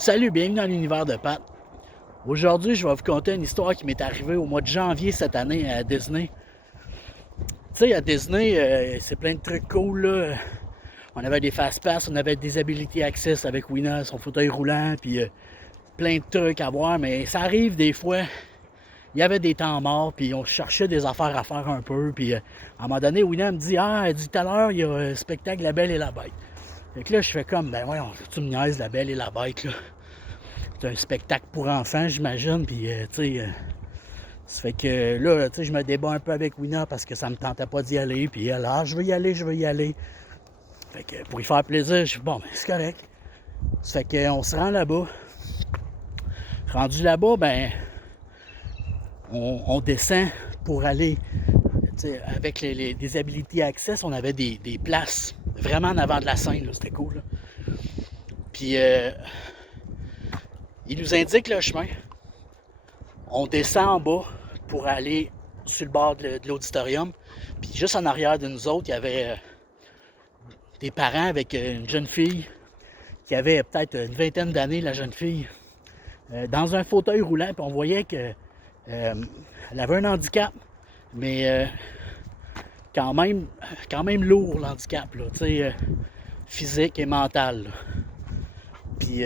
Salut, bienvenue dans l'univers de Pat. Aujourd'hui, je vais vous conter une histoire qui m'est arrivée au mois de janvier cette année à Disney. Tu sais, à Disney, c'est plein de trucs cool, là. On avait des fast-pass, on avait des Ability Access avec Wina, son fauteuil roulant, puis plein de trucs à voir, mais ça arrive des fois, il y avait des temps morts, puis on cherchait des affaires à faire un peu, puis à un moment donné, Wina me dit « Ah, elle dit tout à l'heure, il y a un spectacle La Belle et la Bête. » Fait que là, je fais comme « Ben voyons, tu me niaises, La Belle et la Bête, là. » C'est un spectacle pour enfants, j'imagine, puis tu sais, ça fait que là, tu sais, je me débat un peu avec Wina parce que ça me tentait pas d'y aller, puis elle, ah, je veux y aller, je veux y aller. Fait que pour y faire plaisir, je dis, bon, ben, c'est correct. Ça fait qu'on se rend là-bas. Rendu là-bas, ben, on descend pour aller, tu sais, avec des Ability Access, on avait des places vraiment en avant de la scène, là, c'était cool, là. Puis, il nous indique le chemin. On descend en bas pour aller sur le bord de l'auditorium. Puis juste en arrière de nous autres, il y avait des parents avec une jeune fille qui avait peut-être une vingtaine d'années, la jeune fille, dans un fauteuil roulant. Puis on voyait qu'elle avait un handicap, mais quand même lourd l'handicap, là, tu sais, physique et mental, là. Puis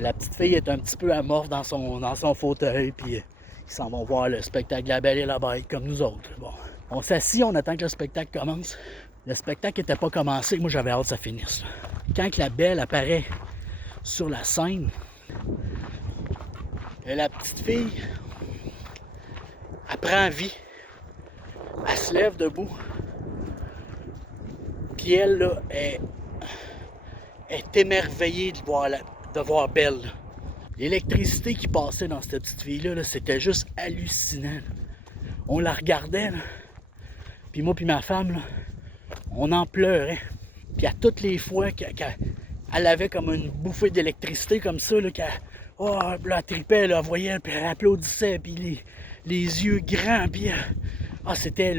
la petite fille est un petit peu amorphe dans son fauteuil, puis ils s'en vont voir le spectacle La Belle et la Bête, comme nous autres. Bon, on s'assit, on attend que le spectacle commence. Le spectacle n'était pas commencé, moi j'avais hâte que ça finisse. Quand la Belle apparaît sur la scène, la petite fille, elle prend vie. Elle se lève debout. Puis elle, là, est émerveillée de voir Belle. L'électricité qui passait dans cette petite fille-là, là, c'était juste hallucinant. Là. On la regardait, là. Puis moi puis ma femme, là, on en pleurait. Puis à toutes les fois qu'elle avait comme une bouffée d'électricité comme ça, là, elle tripait, là, elle voyait, puis elle applaudissait, puis les yeux grands, puis c'était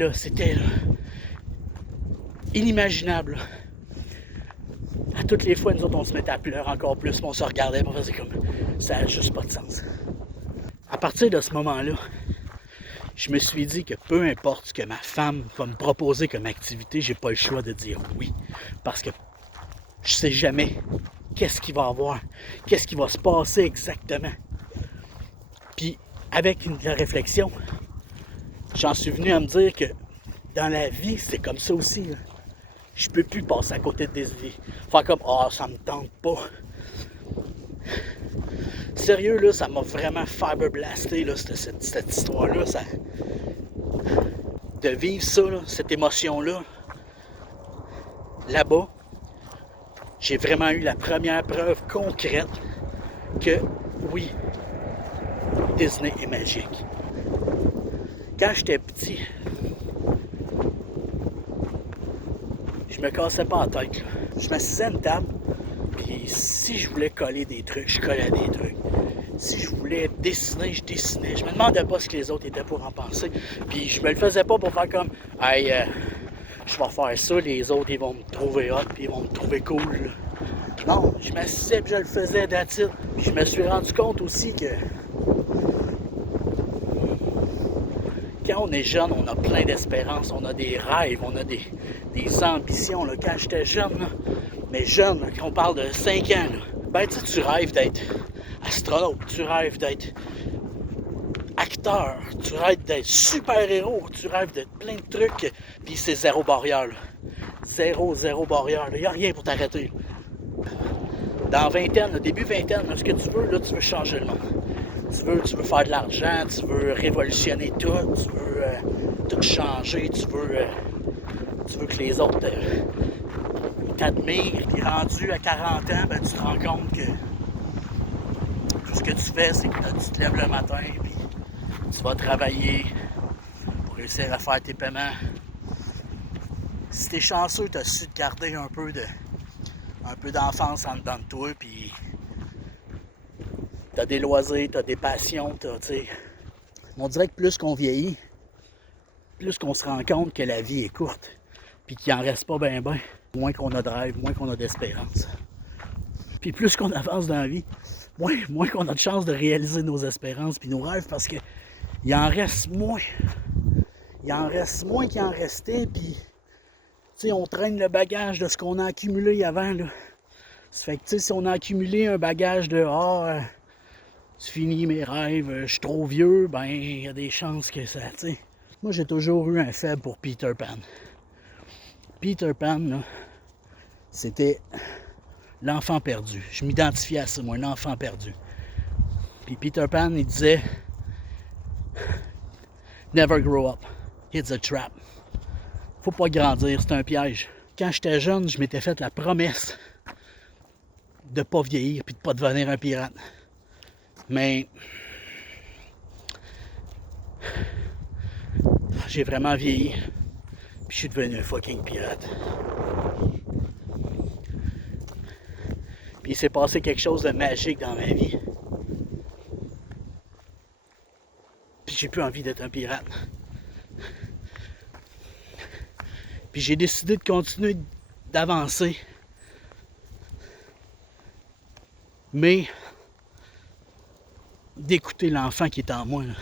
inimaginable. Là. À toutes les fois, nous autres, on se mettait à pleurer encore plus, puis on se regardait, puis on faisait comme, ça n'a juste pas de sens. À partir de ce moment-là, je me suis dit que peu importe ce que ma femme va me proposer comme activité, j'ai pas le choix de dire oui. Parce que je sais jamais qu'est-ce qu'il va y avoir, qu'est-ce qui va se passer exactement. Puis, avec la réflexion, j'en suis venu à me dire que dans la vie, c'est comme ça aussi. Là. Je peux plus passer à côté de des idées. Faire comme, ça me tente pas. Sérieux, là, ça m'a vraiment fiberblasté, là, cette histoire-là. De vivre ça, là, cette émotion-là, là-bas, j'ai vraiment eu la première preuve concrète que, oui, Disney est magique. Quand j'étais petit, je me cassais pas la tête, là. Je m'assisais à une table, puis si je voulais coller des trucs, je collais des trucs. Si je voulais dessiner, je dessinais. Je me demandais pas ce que les autres étaient pour en penser. Puis je me le faisais pas pour faire comme « Hey, je vais faire ça, les autres, ils vont me trouver hot, puis ils vont me trouver cool. » Non, je m'assisais, puis je le faisais d'attitude. Puis je me suis rendu compte aussi que quand on est jeune, on a plein d'espérances, on a des rêves, on a des ambitions. Là. Quand j'étais jeune, là, mais jeune, là, quand on parle de 5 ans, là, ben tu rêves d'être astronaute, tu rêves d'être acteur, tu rêves d'être super-héros, tu rêves d'être plein de trucs, puis c'est zéro barrière. Là. Zéro barrière. Il n'y a rien pour t'arrêter. Dans vingtaine, début vingtaine, là, ce que tu veux, là, tu veux changer le monde. Tu veux faire de l'argent, tu veux révolutionner tout, tu veux tout changer, tu veux que les autres t'admirent. Puis rendu à 40 ans, ben, tu te rends compte que tout ce que tu fais, c'est que tu te lèves le matin, puis tu vas travailler pour réussir à faire tes paiements. Si t'es chanceux, tu as su te garder un peu d'enfance en dedans de toi, puis t'as des loisirs, t'as des passions, t'sais. On dirait que plus qu'on vieillit, plus qu'on se rend compte que la vie est courte, puis qu'il en reste pas ben, moins qu'on a de rêve, moins qu'on a d'espérance. Puis plus qu'on avance dans la vie, moins qu'on a de chance de réaliser nos espérances puis nos rêves parce que il en reste moins. Il en reste moins qu'il en restait, puis tu sais, on traîne le bagage de ce qu'on a accumulé avant, là. Ça fait que, tu sais, si on a accumulé un bagage de c'est fini mes rêves, je suis trop vieux, ben, il y a des chances que ça, tu sais. Moi, j'ai toujours eu un faible pour Peter Pan. Peter Pan, là, c'était l'enfant perdu. Je m'identifiais à ça, moi, un enfant perdu. Puis Peter Pan, il disait Never grow up. It's a trap. Faut pas grandir, c'est un piège. Quand j'étais jeune, je m'étais fait la promesse de pas vieillir puis de pas devenir un pirate. Mais j'ai vraiment vieilli. Puis je suis devenu un fucking pirate. Puis il s'est passé quelque chose de magique dans ma vie. Puis j'ai plus envie d'être un pirate. Puis j'ai décidé de continuer d'avancer. Mais d'écouter l'enfant qui est en moi. Là.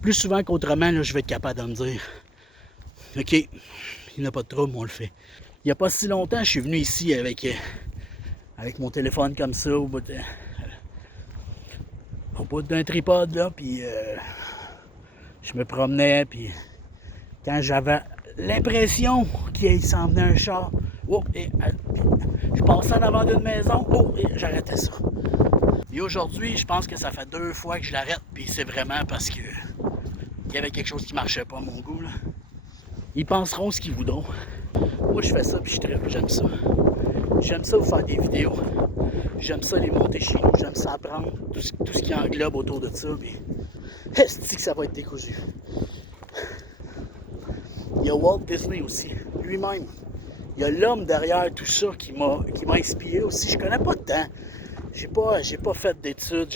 Plus souvent qu'autrement, là, je vais être capable de me dire OK, il n'y a pas de trouble, on le fait. Il n'y a pas si longtemps, je suis venu ici avec mon téléphone comme ça, au bout d'un tripode, là, puis je me promenais, puis quand j'avais l'impression qu'il s'en venait un char, je passais en avant d'une maison, et j'arrêtais ça. Et aujourd'hui, je pense que ça fait 2 fois que je l'arrête, puis c'est vraiment parce que il y avait quelque chose qui marchait pas à mon goût, là. Ils penseront ce qu'ils voudront. Moi, je fais ça, puis j'aime ça. J'aime ça vous faire des vidéos. J'aime ça les monter chez nous. J'aime ça apprendre tout ce qui englobe autour de ça. Puis, est-ce que ça va être décousu? Il y a Walt Disney aussi, lui-même. Il y a l'homme derrière tout ça qui m'a inspiré aussi. Je connais pas de temps. J'ai pas fait d'études.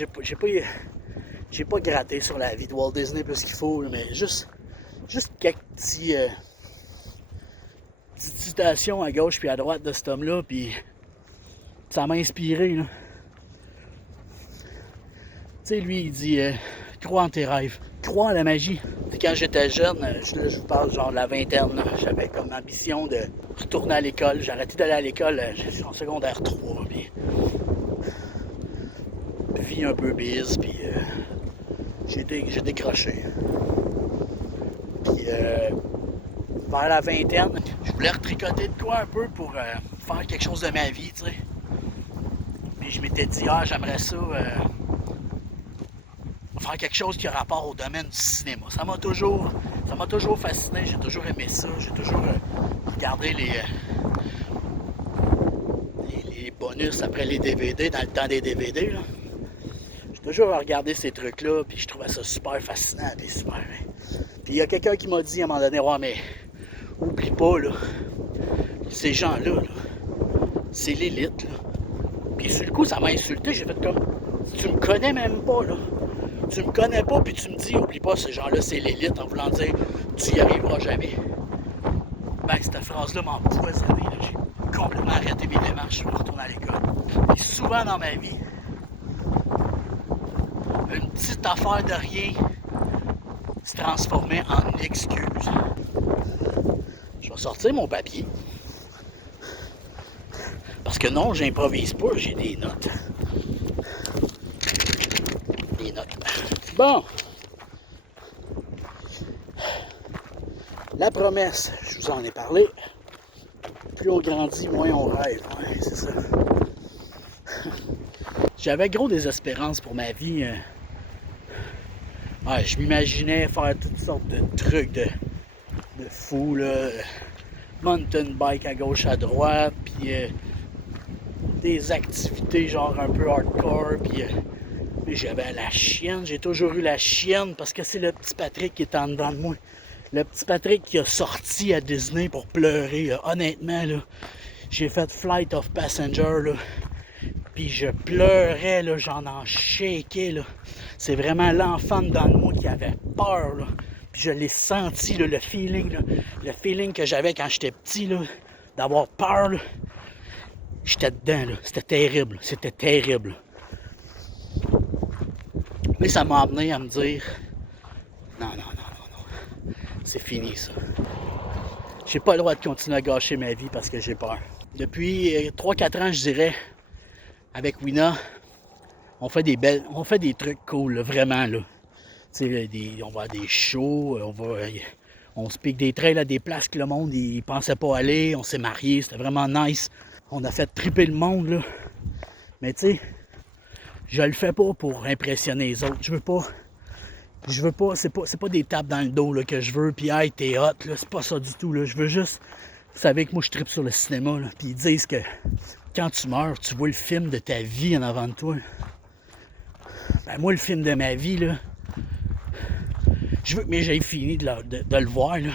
J'ai pas gratté sur la vie de Walt Disney plus qu'il faut, mais juste quelques petites citations à gauche puis à droite de cet homme-là, puis ça m'a inspiré, là. Tu sais, lui, il dit crois en tes rêves, crois en la magie. Puis quand j'étais jeune, je vous parle genre de la vingtaine, là, j'avais comme ambition de retourner à l'école. J'ai arrêté d'aller à l'école, je suis en secondaire 3, puis vie un peu bise, puis j'ai décroché. Puis vers la vingtaine, je voulais retricoter de quoi un peu pour faire quelque chose de ma vie, tu sais. Puis je m'étais dit, j'aimerais ça faire quelque chose qui a rapport au domaine du cinéma. Ça m'a toujours fasciné, j'ai toujours aimé ça, j'ai toujours regardé les bonus après les DVD, dans le temps des DVD, là. J'ai toujours regardé ces trucs-là, puis je trouvais ça super fascinant, puis super. Puis il y a quelqu'un qui m'a dit à un moment donné, mais oublie pas, là, ces gens-là, là, c'est l'élite, là. Puis sur le coup, ça m'a insulté, j'ai fait comme, tu me connais même pas, là. Tu me connais pas, puis tu me dis, oublie pas, ces gens-là, c'est l'élite, en voulant dire, tu y arriveras jamais. Ben, cette phrase-là m'a empoisonné, là. J'ai complètement arrêté mes démarches, je me retourne à l'école. Et souvent dans ma vie, une petite affaire de rien se transformait en excuse. Je vais sortir mon papier. Parce que non, j'improvise pas, j'ai des notes. Des notes. Bon. La promesse, je vous en ai parlé. Plus on grandit, moins on rêve. Ouais, c'est ça. J'avais gros désespérance pour ma vie. Ouais, je m'imaginais faire toutes sortes de trucs de fou, là. Mountain bike à gauche, à droite, puis des activités genre un peu hardcore, puis j'avais la chienne. J'ai toujours eu la chienne parce que c'est le petit Patrick qui est en dedans de moi. Le petit Patrick qui a sorti à Disney pour pleurer, là. Honnêtement, là, j'ai fait Flight of Passenger, là. Puis je pleurais, là, j'en shakais, là. C'est vraiment l'enfant dedans de moi qui avait peur, là. Puis je l'ai senti, là, le feeling que j'avais quand j'étais petit, là, d'avoir peur, là. J'étais dedans, là. C'était terrible. C'était terrible. Mais ça m'a amené à me dire, non, non, non, non, non. C'est fini, ça. J'ai pas le droit de continuer à gâcher ma vie parce que j'ai peur. Depuis 3-4 ans, je dirais, avec Wina, on fait des trucs cool, là, vraiment, là. On va à des shows, on se pique des trails à des places que le monde il pensait pas aller, on s'est mariés, c'était vraiment nice. On a fait triper le monde, là. Mais tu sais, je le fais pas pour impressionner les autres. Je veux pas, c'est pas des tapes dans le dos là, que je veux, puis hey, t'es hot, là, c'est pas ça du tout, là. Je veux juste, vous savez que moi je tripe sur le cinéma, là, puis ils disent que quand tu meurs, tu vois le film de ta vie en avant de toi. Ben moi, le film de ma vie, là, je veux que mes j'ai fini de le voir, là.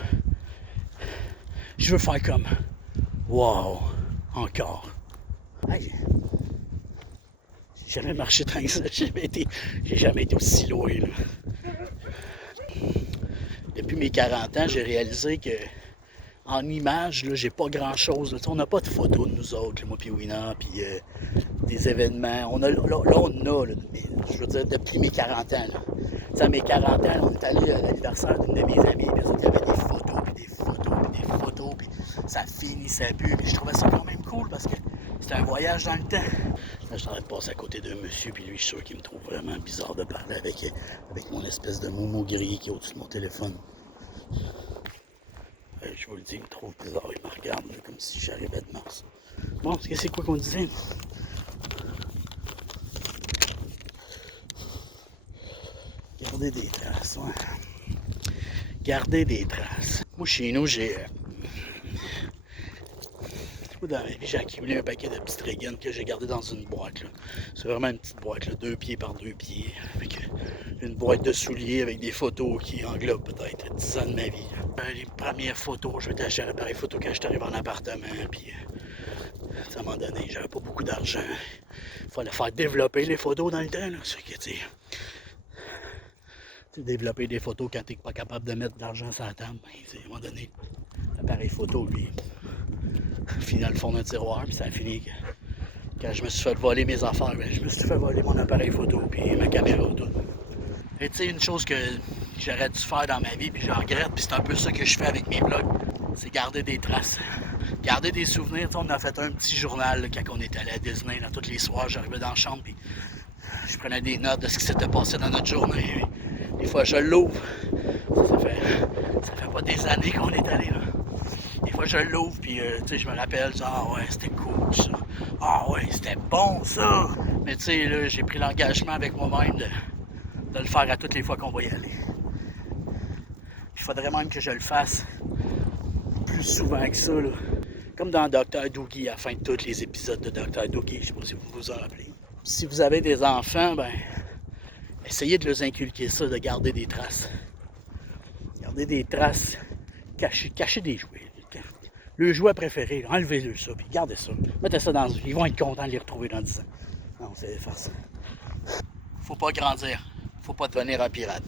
Je veux faire comme, wow, encore. Hey, j'ai jamais marché tant que ça, j'ai jamais été aussi loin, là. Depuis mes 40 ans, j'ai réalisé que en images, là, j'ai pas grand-chose. Là. On n'a pas de photos de nous autres, là, moi puis Wina, puis des événements. On a, là, on a, là, je veux dire, depuis mes 40 ans. Là. À mes 40 ans, on est allé à l'anniversaire d'une de mes amies, puis il y avait des photos, puis des photos, puis des photos, puis ça finissait plus. Puis je trouvais ça quand même cool parce que c'était un voyage dans le temps. Là, je suis en train de passer à côté d'un monsieur, puis lui, je suis sûr qu'il me trouve vraiment bizarre de parler avec mon espèce de momo gris qui est au-dessus de mon téléphone. Je vous le dis, il me trouve bizarre, il me regarde là, comme si j'arrivais de Mars. Bon, c'est quoi qu'on disait? Garder des traces, ouais. Garder des traces. Moi, chez nous, dans ma vie, j'ai accumulé un paquet de petites Reagan que j'ai gardé dans une boîte. Là. C'est vraiment une petite boîte, là, 2 pieds par 2 pieds. Avec une boîte de souliers avec des photos qui englobent peut-être 10 ans de ma vie. Les premières photos, je vais t'acheter un appareil photo quand je suis arrivé en appartement. Puis, à un moment donné, j'avais pas beaucoup d'argent. Il fallait faire développer les photos dans le temps. Là. C'est que, tu développer des photos quand t'es pas capable de mettre de l'argent sur la table. Ben, à un moment donné, l'appareil photo, lui, fini dans le fond d'un tiroir, puis ça a fini que quand je me suis fait voler mes affaires, ben, je me suis fait voler mon appareil photo, puis ma caméra, tout. Et tu sais, une chose que j'aurais dû faire dans ma vie, puis j'en regrette, puis c'est un peu ça que je fais avec mes vlogs, c'est garder des traces. Garder des souvenirs. T'sais, on a fait un petit journal là, quand on était allé à Disney. Là, tous les soirs, j'arrivais dans la chambre, puis je prenais des notes de ce qui s'était passé dans notre journée. Des fois, je l'ouvre. Ça fait pas des années qu'on est allé là. Des fois, je l'ouvre, puis je me rappelle, ah ouais, c'était cool ça. Ah ouais, c'était bon ça. Mais tu sais, là, j'ai pris l'engagement avec moi-même de le faire à toutes les fois qu'on va y aller. Il faudrait même que je le fasse plus souvent que ça, là. Comme dans Dr. Doogie, à la fin de tous les épisodes de Dr. Doogie, je sais pas si vous vous en rappelez. Si vous avez des enfants, ben, essayez de leur inculquer ça, de garder des traces. Garder des traces, cacher des jouets. Le jouet préféré, là, enlevez-le ça, puis gardez ça. Mettez ça dans. Ils vont être contents de les retrouver dans 10 ans. Non, c'est farce. Faut pas grandir. Faut pas devenir un pirate.